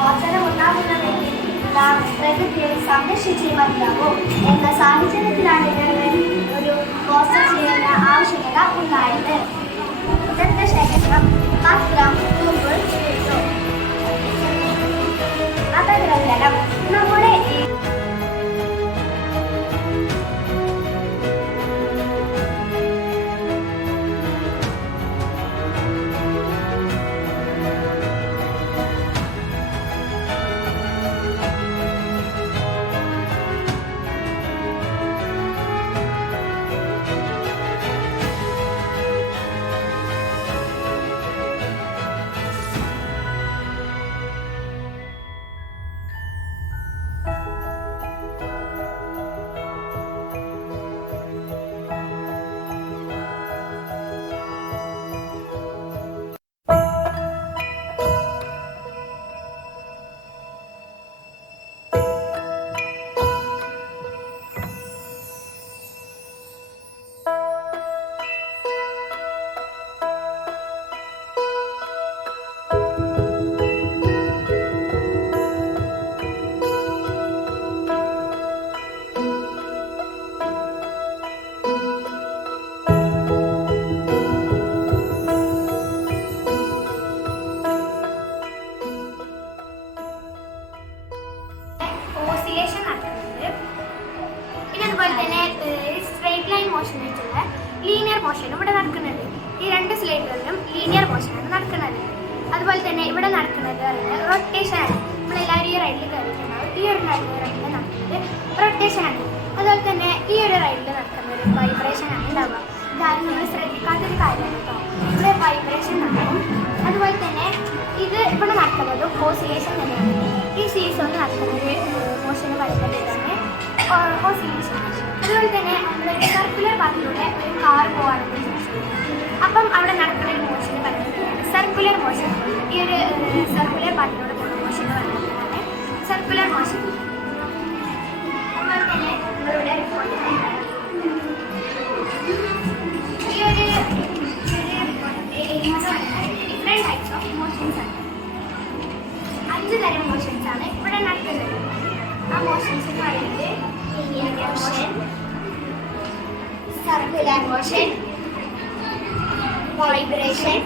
മോചനം ഉണ്ടാകുന്നതെങ്കിൽ നാം പ്രകൃതിയെ സംരക്ഷിച്ചേ മതിയാകൂ എന്ന സാഹചര്യത്തിലാണ് ഇവരുടെ ഒരു പോസ്റ്റർ ചെയ്യേണ്ട ആവശ്യകത ഉണ്ടായത്. ഇന്നത്തെ ശേഷം പത്രം ചെയ്തു. മതഗ്രന്ഥനം നമ്മുടെ സ്ട്രെയിറ്റ് ലൈൻ മോഷൻ വെച്ചുള്ള ലീനിയർ മോഷൻ ഇവിടെ നടക്കുന്നുണ്ട്. ഈ രണ്ട് സ്ലേറ്റുകളിലും ലീനിയർ മോഷനാണ് നടക്കുന്നത്. അതുപോലെ തന്നെ ഇവിടെ നടക്കുന്നത് പറയുന്നത് റൊട്ടേഷൻ ആണ്. നമ്മളെല്ലാവരും ഈ റൈഡിൽ കയറിയിട്ടുണ്ടാവും. ഈ ഒരു റൈഡിൽ നടക്കുന്നത് റൊട്ടേഷൻ ആണ്. അതുപോലെ തന്നെ ഈ ഒരു റൈഡിൽ നടക്കുന്നത് ഒരു വൈബ്രേഷൻ ആണ് ഉണ്ടാവുക. കാരണം നമ്മൾ ശ്രദ്ധിക്കാത്തൊരു കാര്യമാണ് കേട്ടോ. ഇവിടെ വൈബ്രേഷൻ നടക്കും. അതുപോലെ തന്നെ ഇത് ഇവിടെ നടക്കുന്നത് ഓസിലേഷൻ തന്നെയാണ്. ഈ സീസോൺ നടക്കുന്നത് മോഷന് പറയുന്നത് തന്നെ ഓസിലേഷൻ. അതുപോലെ തന്നെ നമ്മളൊരു സർക്കുലർ പാത്തിലൂടെ ഒരു കാർ പോവാണെങ്കിൽ അപ്പം അവിടെ നടക്കുന്ന ഒരു മോഷന് പറയുന്നതാണ് സർക്കുലർ മോഷൻ. ഈ ഒരു സർക്കുലർ പാത്തിലൂടെ പോകുന്ന മോഷന് പറയുന്നതാണ് സർക്കുലർ മോഷൻ. അതുപോലെ തന്നെ നമ്മളുടെ ഈ ഒരു ഡിഫറെൻറ്റ് ടൈപ്സ് ഓഫ് മോഷൻസ് ആണ്. 5 തരം മോഷൻസ് ആണ് ഇവിടെ നടക്കുന്നത്. ആ മോഷൻസ് എന്ന് പറയുന്നത് linear motion, circular motion, vibration,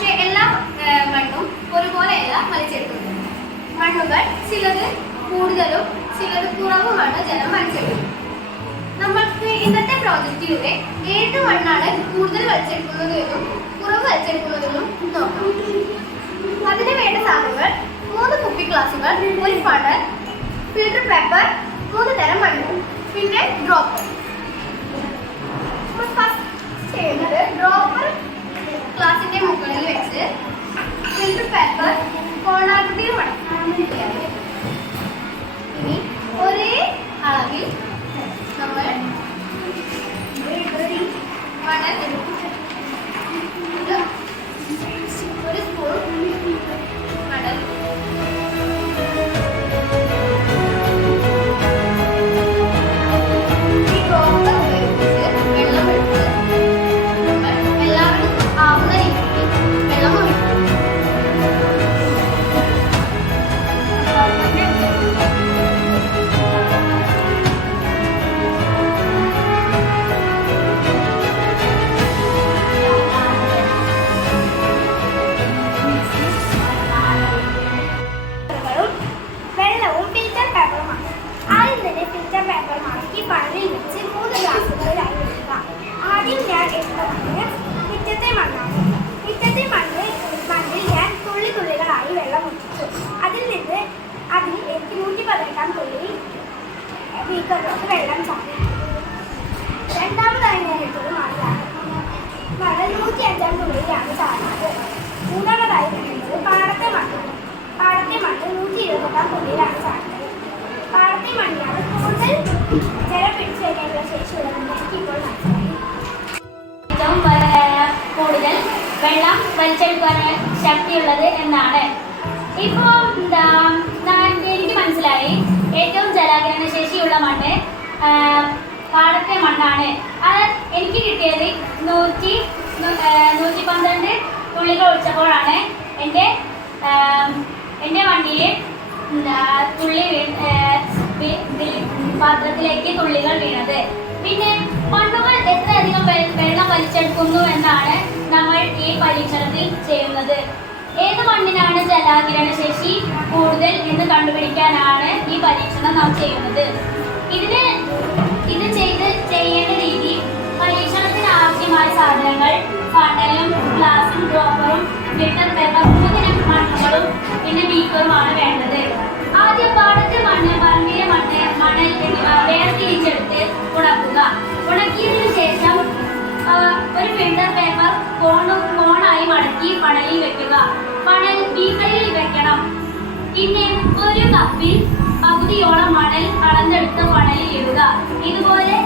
പക്ഷെ എല്ലാ മണ്ണും ഒരുപോലെയല്ല വലിച്ചെടുക്കുന്നത്. മണ്ണുകൾ ചിലത് കൂടുതലും ചിലത് കുറവുമാണ് ജലം വലിച്ചെടുക്കുന്നത്. നമ്മൾക്ക് ഇന്നത്തെ പ്രോജക്റ്റിലൂടെ ഏത് മണ്ണാണ് കൂടുതൽ വലിച്ചെടുക്കുന്നത് എന്നും കുറവ് വലിച്ചെടുക്കുന്നതെന്നും നോക്കാം. അതിന് വേണ്ട സാധനങ്ങൾ 3 കുപ്പി ഗ്ലാസുകൾ, ഒരു ഫണൽ, ഫിൽറ്റർ പേപ്പർ, 3 തരം മണ്ണ്, പിന്നെ ഡ്രോപ്പർ. ഫസ്റ്റ് ചെയ്യുന്നത് ഡ്രോപ്പർ ഗ്ലാസിന്റെ മുകളിൽ വെച്ച് ഫിൽറ്റർ പേപ്പർ കോണാകൃതിയിൽ മടക്കുക. ഇനി ഒരേ അളവിൽ നമ്മൾ മണൽ ഒരു സ്പൂൺ മണൽ വെള്ളം ചാടി. രണ്ടാമതായി ഞാൻ എടുത്തത് മണലാണ്. മണൽ 105 തുള്ളിയാണ് ചാടുന്നത്. മൂന്നാമതായി എടുക്കുന്നത് പാടത്തെ മണ്ണാണ്. പാടത്തെ മണ്ണ് 128 തുള്ളിയിലാണ് ചാടുന്നത്. പാടത്തെ മണ്ണിലാണ് കൂടുതൽ ജലം പിടിച്ചു വയ്ക്കാനുള്ള ശേഷിയുള്ളതെന്ന് എനിക്കിപ്പോൾ മനസ്സിലായി. ഏറ്റവും കൂടുതൽ വെള്ളം വലിച്ചെടുക്കാൻ ശക്തിയുള്ളത് എന്നാണ്. ഇപ്പോൾ എനിക്ക് മനസ്സിലായി, ഏറ്റവും ജലാകിരണ ശേഷിയുള്ള മണ്ണ് പാടത്തെ മണ്ണാണ്. അത് എനിക്ക് കിട്ടിയത് 112 തുള്ളികൾ ഒഴിച്ചപ്പോഴാണ് എൻ്റെ മണ്ണിൽ തുള്ളി പാത്രത്തിലേക്ക് തുള്ളികൾ വീണത്. പിന്നെ മണ്ണുകൾ എത്രയധികം വെള്ളം വലിച്ചെടുക്കുന്നു എന്നാണ് നമ്മൾ ഈ പരീക്ഷണത്തിൽ ചെയ്യുന്നത്. ഏത് മണ്ണിനാണ് ജലാകിരണ ശേഷി കൂടുതൽ എന്ന് കണ്ടുപിടിക്കാനാണ് ഈ പരീക്ഷണം നാം ചെയ്യുന്നത്. ഇത് ചെയ്യേണ്ട രീതി: പരീക്ഷണത്തിന് ആവശ്യമായ സാധനങ്ങൾ ഫണലും ഗ്ലാസും ഡ്രോപ്പറും ഫിൽറ്റർ പേപ്പർ 3 മണ്ണുകളും പിന്നെ ബീക്കറുമാണ് വേണ്ടത്. ആദ്യം പാടത്തെ മണ്ണ്, പറമ്പിലെ മണ്ണ്, മണൽ എന്നിവ വേർതിരിച്ചെടുത്ത് ഉണക്കുക. ഉണക്കിയതിനു ശേഷം ഒരു ഫിൽറ്റർ പേപ്പർ കോണായി മടക്കി ഫണലിൽ വെക്കുക. ഫണൽ ബീക്കറിൽ വെക്കണം. പിന്നെ ഒരു കപ്പിൽ പകുതിയോളം മണൽ അളന്നെടുത്ത് ഫണലിൽ ഇടുക. ഇതുപോലെ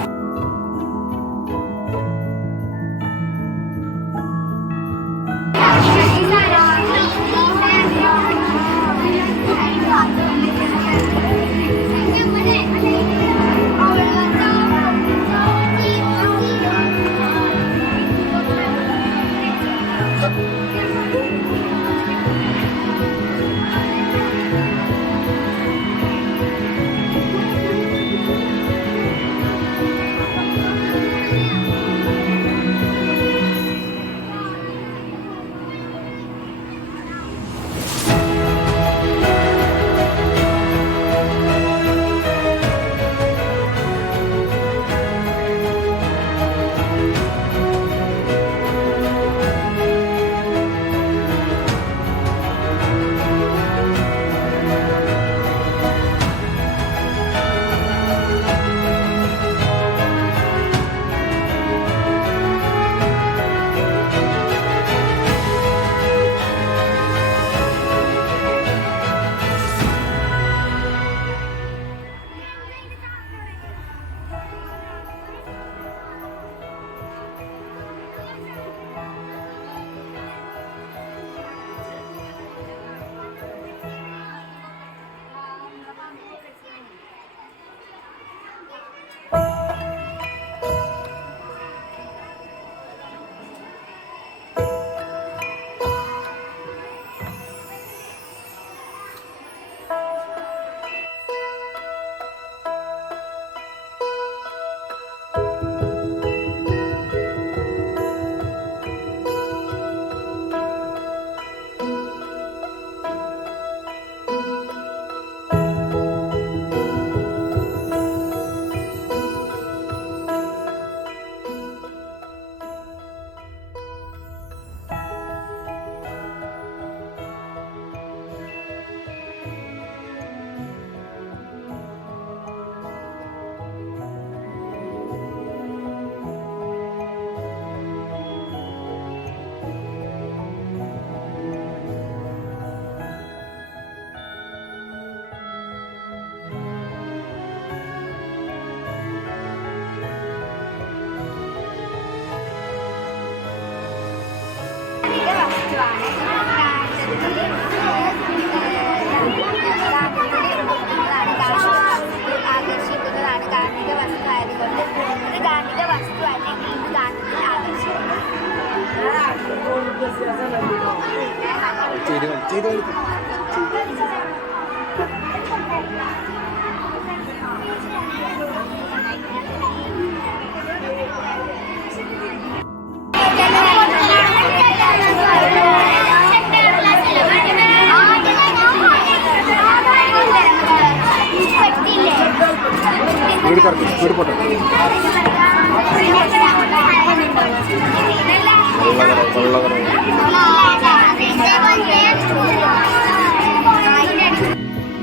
ആകർഷിക്കുന്നതാണ് ഗാന്ധിക വസ്തു ആയതുകൊണ്ട് ഇത് ഗാന്ധിക വസ്തു അല്ലെങ്കിൽ ഇത് ഗാന്ധിയെ ആകർഷിക്കുന്നു.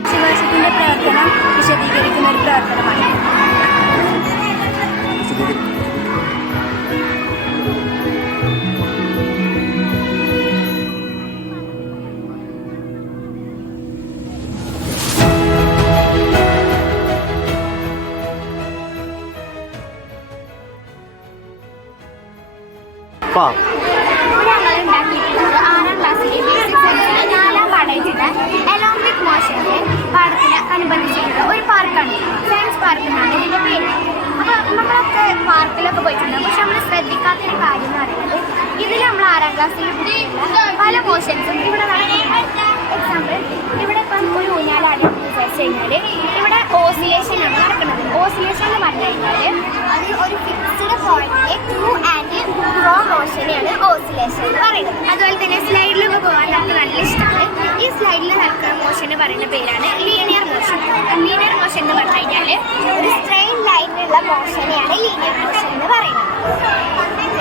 ശിവശത്തിന്റെ പ്രവർത്തനം വിശദീകരിക്കുന്ന ഒരു പ്രവർത്തനമാണ്. ഞങ്ങൾ ഉണ്ടാക്കിയിട്ടുള്ളത് 6ാം ക്ലാസ്സിലെ ബേസിക് സയൻസിലെ 4ാം പാഠത്തിലെ എലോമിക് മോഷന്റെ പാഠത്തിന് അനുബന്ധിച്ചിട്ടുള്ള ഒരു പാർക്കാണ്. സയൻസ് പാർക്ക് എന്നാണ് ഇതിന്റെ പേര്. അപ്പോൾ നമ്മളൊക്കെ പാർക്കിലൊക്കെ പോയിട്ടുണ്ടാകും. പക്ഷെ നമ്മൾ ശ്രദ്ധിക്കാത്തൊരു കാര്യം എന്ന് പറയുന്നത് ഇതിൽ നമ്മൾ 6ാം ക്ലാസ്സിൽ പല മോഷൻസും ഇവിടെ നടക്കുന്നുണ്ട്. എക്സാമ്പിൾ ഇവിടെ ഇപ്പം ഒരു ഊഞ്ഞാലാണെന്ന് വിചാരിച്ചു കഴിഞ്ഞാൽ ഇവിടെ ഓസിലേഷൻ ആണ് നടക്കുന്നത്. ഓസിലേഷൻ എന്ന് പറഞ്ഞു കഴിഞ്ഞാൽ അത് ഒരു ഫിക്സ്ഡ് പോയിന്റിലെ ടു ആൻഡ് ഫ്രോ മോഷനെയാണ് ഓസിലേഷൻ എന്ന് പറയുന്നത്. അതുപോലെ തന്നെ സ്ലൈഡിലൊക്കെ പോകാൻ നമുക്ക് നല്ല ഇഷ്ടമാണ്. ഈ സ്ലൈഡിൽ നടക്കുന്ന മോഷൻ പറയുന്ന പേരാണ് ലീനിയർ മോഷൻ. ലീനിയർ മോഷൻ എന്ന് പറഞ്ഞു കഴിഞ്ഞാൽ ഒരു സ്ട്രെയിറ്റ് ലൈനിലുള്ള മോഷനെയാണ് ലീനിയർ മോഷൻ എന്ന് പറയുന്നത്.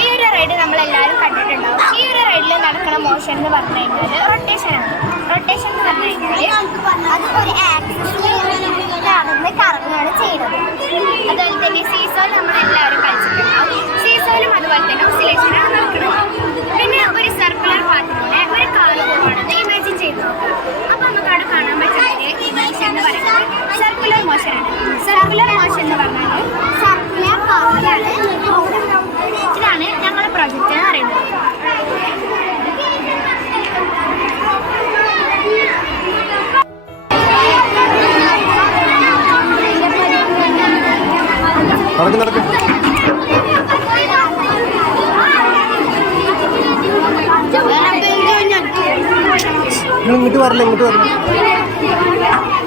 ഈ ഒരു റൈഡ് നമ്മളെല്ലാവരും കണ്ടിട്ടുണ്ടാവും. ഈ ഒരു റൈഡിൽ നടക്കുന്ന മോഷൻ എന്ന് പറഞ്ഞു കഴിഞ്ഞാൽ റൊട്ടേഷനാണ്. റൊട്ടേഷൻ എന്ന് പറഞ്ഞു കഴിഞ്ഞാൽ അത് ഒരു ആക്സിസിൽ നടന്ന് കറങ്ങുകയാണ് ചെയ്യുന്നത്. അതുപോലെ തന്നെ സീസോയിൽ നമ്മളെല്ലാവരും കളിച്ചിട്ടുണ്ടാവും. സീസോയിലും അതുപോലെ തന്നെ ഓസിലേഷനാണ് നടക്കുന്നത്. പിന്നെ ഒരു സർക്കുലർ പാത്തിലൂടെ ഒരു കാർ പോവുകയാണെന്ന് ഇമാജിൻ ചെയ്ത് നോക്കാം. അപ്പോൾ നമുക്ക് അവിടെ കാണാൻ പറ്റുന്നത് ഈ മോഷൻ എന്ന് പറയുന്നത് സർക്കുലർ മോഷനാണ്. സർക്കുലർ മോഷൻ എന്ന് പറഞ്ഞാൽ സർക്കുലർ പാത്തിലാണ്. ഇതാണ് ഞങ്ങളുടെ പ്രൊജക്റ്റ് എന്ന് പറയുന്നത്. ഇങ്ങോട്ട് വരില്ല.